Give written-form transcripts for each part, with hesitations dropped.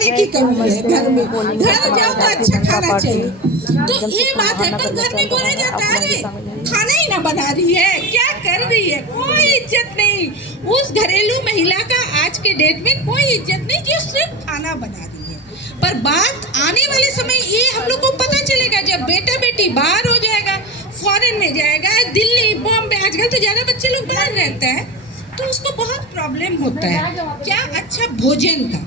खाने की कमी है घर में। घर जाओ तो अच्छा खाना चाहिए, तो ये बात है। पर घर में बोला जाता है अरे खाना ही ना बना रही है, क्या कर रही है, कोई इज्जत नहीं। उस घरेलू महिला का आज के डेट में कोई इज्जत नहीं जो सिर्फ खाना बना रही है। पर बात आने वाले समय ये हम लोग को पता चलेगा जब बेटा बेटी बाहर हो जाएगा, फॉरेन में जाएगा, दिल्ली बॉम्बे, आजकल तो ज्यादा बच्चे लोग बाहर रहते हैं, तो उसको बहुत प्रॉब्लम होता है क्या अच्छा भोजन का।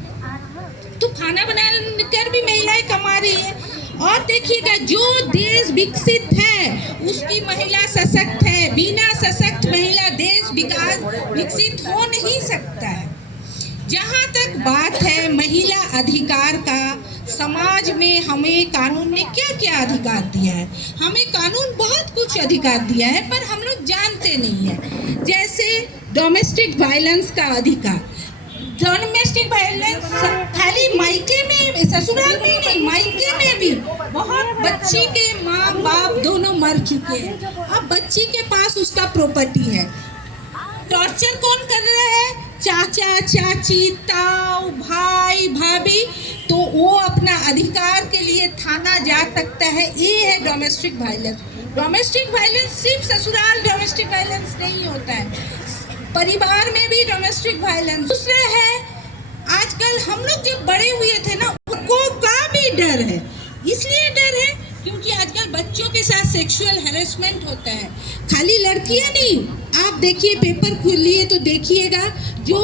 तो खाना बना कर भी महिलाएं कमा रही है। और देखिएगा जो देश विकसित है उसकी महिला सशक्त है, बिना सशक्त महिला देश विकसित हो नहीं सकता है। जहाँ तक बात है महिला अधिकार का, समाज में हमें कानून ने क्या क्या अधिकार दिया है। हमें कानून बहुत कुछ अधिकार दिया है पर हम लोग जानते नहीं है। जैसे डोमेस्टिक वायलेंस का अधिकार, डोमेस्टिक वायलेंस खाली मायके में, ससुराल में नहीं, मायके में भी बहुत बच्ची के माँ बाप दोनों मर चुके हैं, अब बच्ची के पास उसका प्रॉपर्टी है। टॉर्चर कौन कर रहा है? चाचा चाची, ताऊ, भाई भाभी। तो वो अपना अधिकार के लिए थाना जा सकता है। ये है डोमेस्टिक वायलेंस। डोमेस्टिक वायलेंस सिर्फ ससुराल डोमेस्टिक वायलेंस नहीं होता है, परिवार में भी डोमेस्टिक वायलेंस। दूसरा है आजकल हम लोग जब बड़े हुए थे ना, उनको का भी डर है। इसलिए डर है क्योंकि आजकल बच्चों के साथ सेक्सुअल हैरेसमेंट होता है। खाली लड़कियां नहीं, आप देखिए पेपर खोलिए तो देखिएगा जो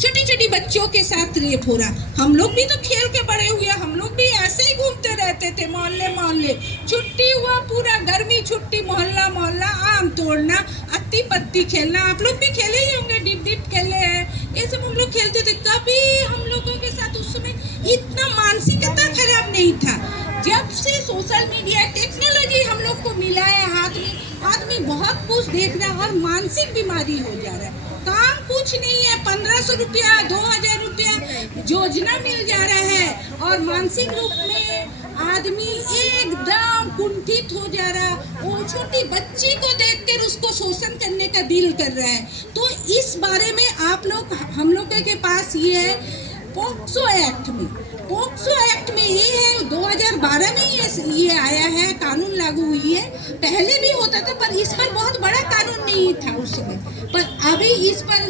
छोटी छोटी बच्चों के साथ रेप हो रहा। हम लोग भी तो खेल के बड़े हुए, हम लोग भी ऐसे ही घूमते रहते थे मोहल्ले मोहल्ले। छुट्टी हुआ पूरा गर्मी छुट्टी, मोहल्ला मोहल्ला आम तोड़ना, अत्ती पत्ती खेलना। आप लोग भी खेले ही होंगे, डिप डिप खेले हैं, ये सब हम लोग खेलते थे। कभी हम लोगों के साथ उस समय इतना मानसिकता खराब नहीं था। जब से सोशल मीडिया टेक्नोलॉजी हम लोग को मिला है हाथ में, आदमी बहुत कुछ देख रहा है और मानसिक बीमारी हो जा रहा है। काम कुछ नहीं है, 1500 रुपया 2000 रुपया योजना मिल जा रहा है और मानसिक रूप में आदमी एकदम कुंठित हो जा रहा। वो छोटी बच्ची को देखकर उसको शोषण करने का दिल कर रहा है। तो इस बारे में आप लोग, हम लोग के पास ये है पोक्सो एक्ट में, पोक्सो एक्ट में ये है 2012 में ये आया है, कानून लागू हुई है। पहले भी होता था पर इस पर बहुत बड़ा कानून नहीं था उस समय, पर अभी इस पर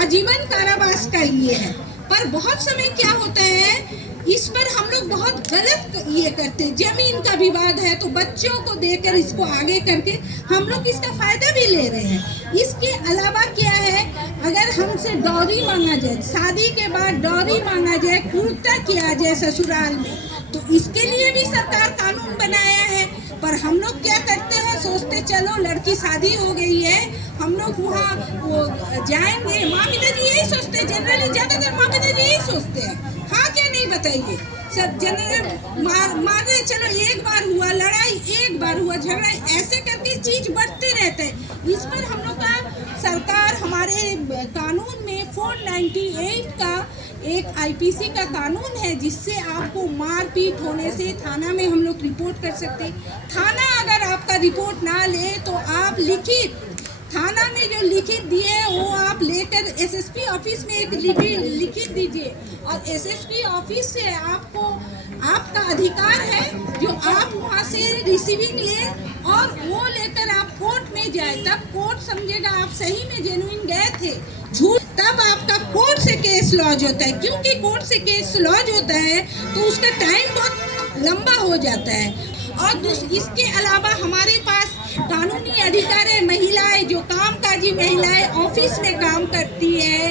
आजीवन कारावास का ये है। पर बहुत समय क्या होता है इस पर हम लोग बहुत गलत ये करते हैं। जमीन का विवाद है तो बच्चों को देकर इसको आगे करके हम लोग इसका फायदा भी ले रहे हैं। इसके अलावा क्या है, अगर हमसे डौरी मांगा जाए, शादी के बाद डौरी मांगा जाए, कुर्ता किया जाए ससुराल में, तो इसके लिए भी सरकार कानून बनाया है। पर हम लोग क्या करते हैं, सोचते चलो लड़की शादी हो गई है, हम लोग वहाँ जाएंगे। माँ पिताजी यही सोचते हैं, जनरली ज्यादातर माँ पिताजी यही सोचते हैं। हाँ क्या नहीं बताइए, सब जनरल मार रहे, चलो एक बार हुआ लड़ाई, एक बार हुआ झगड़ा, ऐसे करके चीज बढ़ते रहते हैं। इस पर हम लोग का सरकार, हमारे कानून में 498 का एक आईपीसी का कानून है जिससे आपको मारपीट होने से थाना में हम लोग रिपोर्ट कर सकते हैं। थाना अगर आपका रिपोर्ट ना ले तो आप लिखित, थाना में जो लिखित दिए वो आप लेकर एसएसपी ऑफिस में एक लिखित दीजिए और एसएसपी ऑफिस से आपको आपका अधिकार है जो आप वहाँ से रिसीविंग ले और वो लेकर आप कोर्ट में जाए। तब कोर्ट समझेगा आप सही में जेन्युइन गए थे, झूठ, तब आपका कोर्ट से केस लॉज होता है। क्योंकि कोर्ट से केस लॉज होता है तो उसका टाइम बहुत लंबा हो जाता है। और इसके अलावा हमारे पास कानूनी अधिकार है। महिलाएं जो कामकाजी महिलाएं ऑफिस में काम करती है,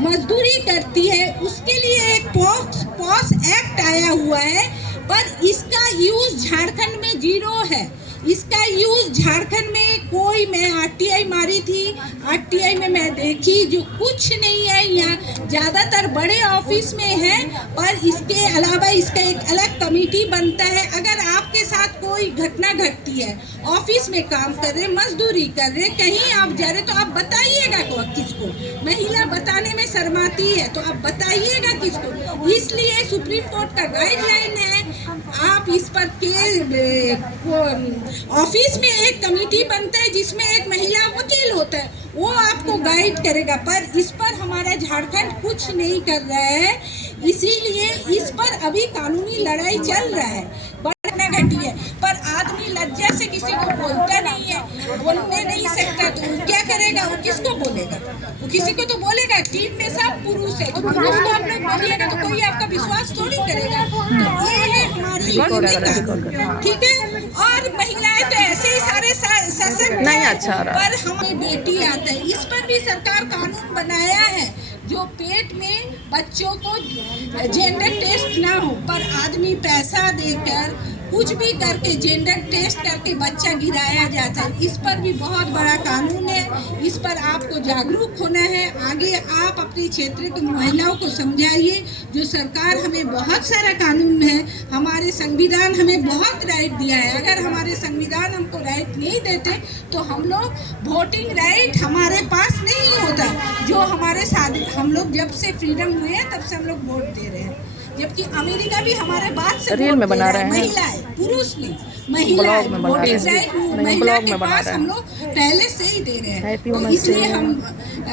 मजदूरी करती है, उसके लिए एक पॉस एक्ट आया हुआ है, पर इसका यूज झारखंड में 0 है। इसका यूज झारखंड में कोई, मैं आरटीआई मारी थी, आरटीआई में मैं देखी जो कुछ नहीं है। यहाँ ज़्यादातर बड़े ऑफिस में है, पर इसके अलावा इसका एक अलग कमेटी बनता है। अगर आपके साथ कोई घटना घटती है, ऑफिस में काम कर रहे, मजदूरी कर रहे, कहीं आप जा रहे, तो आप बताइएगा किसको। महिला बताने में शर्माती है तो आप बताइएगा किसको। इसलिए सुप्रीम कोर्ट का गाइडलाइन है, आप इस पर ऑफिस में एक कमेटी बनता है जिसमें एक महिला वकील होता है, वो आपको गाइड करेगा। पर इस पर हमारा झारखंड कुछ नहीं कर रहा है, इसीलिए इस पर अभी कानूनी लड़ाई चल रहा है। बढ़ना घटी है, पर आदमी लज्जा से किसी को बोलता नहीं है, बोलने नहीं सकता, तो वो क्या करेगा? वो किसको बोलेगा? वो किसी को तो बोलेगा। टीम में सब पुरुष है, तो पुरुष को आप लोग बोलिएगा तो कोई आपका विश्वास थोड़ी करेगा। तो ये है हमारी कानून, ठीक है। और महिलाएं तो ऐसे ही सारे सशक्त नहीं हैं, अच्छा रहा। पर हमें बेटी आता है, इस पर भी सरकार कानून बनाया है जो पेट में बच्चों को जेंडर टेस्ट ना हो, पर आदमी पैसा देकर कुछ भी करके जेंडर टेस्ट करके बच्चा गिराया जाता है। इस पर भी बहुत बड़ा कानून है, इस पर आपको जागरूक होना है। आगे आप अपने क्षेत्र की महिलाओं को समझाइए। जो सरकार हमें बहुत सारा कानून है, हमारे संविधान हमें बहुत राइट दिया है। अगर हमारे संविधान हमको राइट नहीं देते तो हम लोग वोटिंग राइट हमारे पास नहीं होता। जो हमारे साथ हम लोग जब से फ्रीडम हुए हैं तब से हम लोग वोट दे रहे हैं, जबकि अमेरिका भी हमारे बाद से रील में बना रहे हैं, महिलाएं, पुरुष नहीं, महिलाएं वोटिंग राइट महिला के पास हम लोग पहले से ही दे रहे हैं। तो इसलिए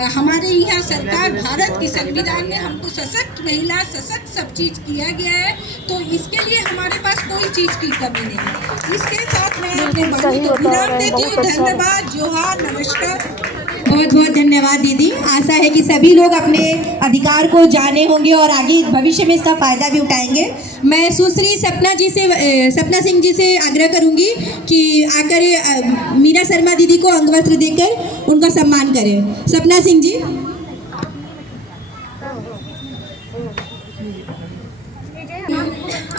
हमारे यहाँ सरकार, भारत की संविधान में हमको सशक्त महिला, सशक्त सब चीज किया गया है, तो इसके लिए हमारे पास कोई चीज की कमी नहीं है। इसके साथ मैं अपने बहनों को विराम देती हूँ। धन्यवाद, जोहार, नमस्कार। बहुत बहुत धन्यवाद दीदी। आशा है कि सभी लोग अपने अधिकार को जाने होंगे और आगे भविष्य में इसका फायदा भी उठाएंगे। मैं सुश्री सपना सिंह जी से आग्रह करूंगी कि आकर मीरा शर्मा दीदी को अंगवस्त्र देकर उनका सम्मान करें। सपना सिंह जी।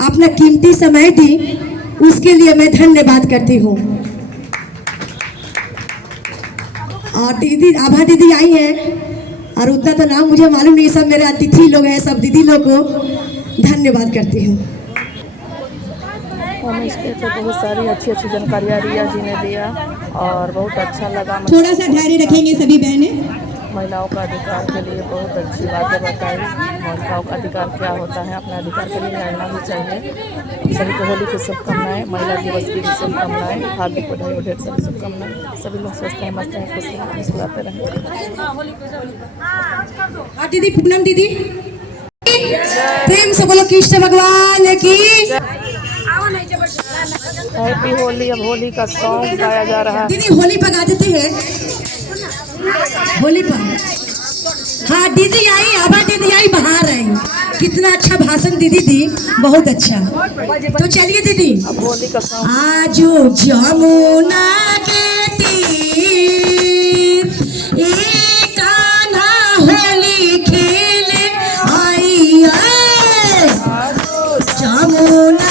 अपना कीमती समय दी, उसके लिए मैं धन्यवाद करती हूँ। और दीदी, आभा दीदी आई है, और उतना तो नाम मुझे मालूम नहीं, सब मेरे अतिथि लोग हैं, सब दीदी लोग को धन्यवाद करती हूँ। हमें इसके तो बहुत सारी अच्छी जानकारियाँ रिया जी ने दिया और बहुत अच्छा लगा। थोड़ा सा धैर्य रखेंगे सभी बहनें। महिलाओं का अधिकार के लिए बहुत अच्छी बातें बताई। महिलाओं का अधिकार क्या होता है, अपने अधिकार के लिए लड़ना भी चाहिए। सभी को होली की शुभकामनाएं, महिला दिवस की भी शुभकामनाएं, हार्दिक बधाई और ढेर सारी शुभकामनाएं। सभी लोग स्वस्थ हैं, मस्त हैं, खुश हैं, मुस्कुराते रहें। दीदी पूनम दीदी, प्रेम से बोलो कृष्ण भगवान की। हैप्पी होली। अब होली का सॉन्ग गाया जा रहा है। दीदी होली पका देते हैं, होली पर। हाँ दीदी आई, आभा दीदी आई, बाहर आई। कितना अच्छा भाषण दीदी दी, बहुत अच्छा। तो चलिए दीदी, अब होली का सॉन्ग। आजो जमुना के तीर एक कान्हा होली खेले आई है, जमुना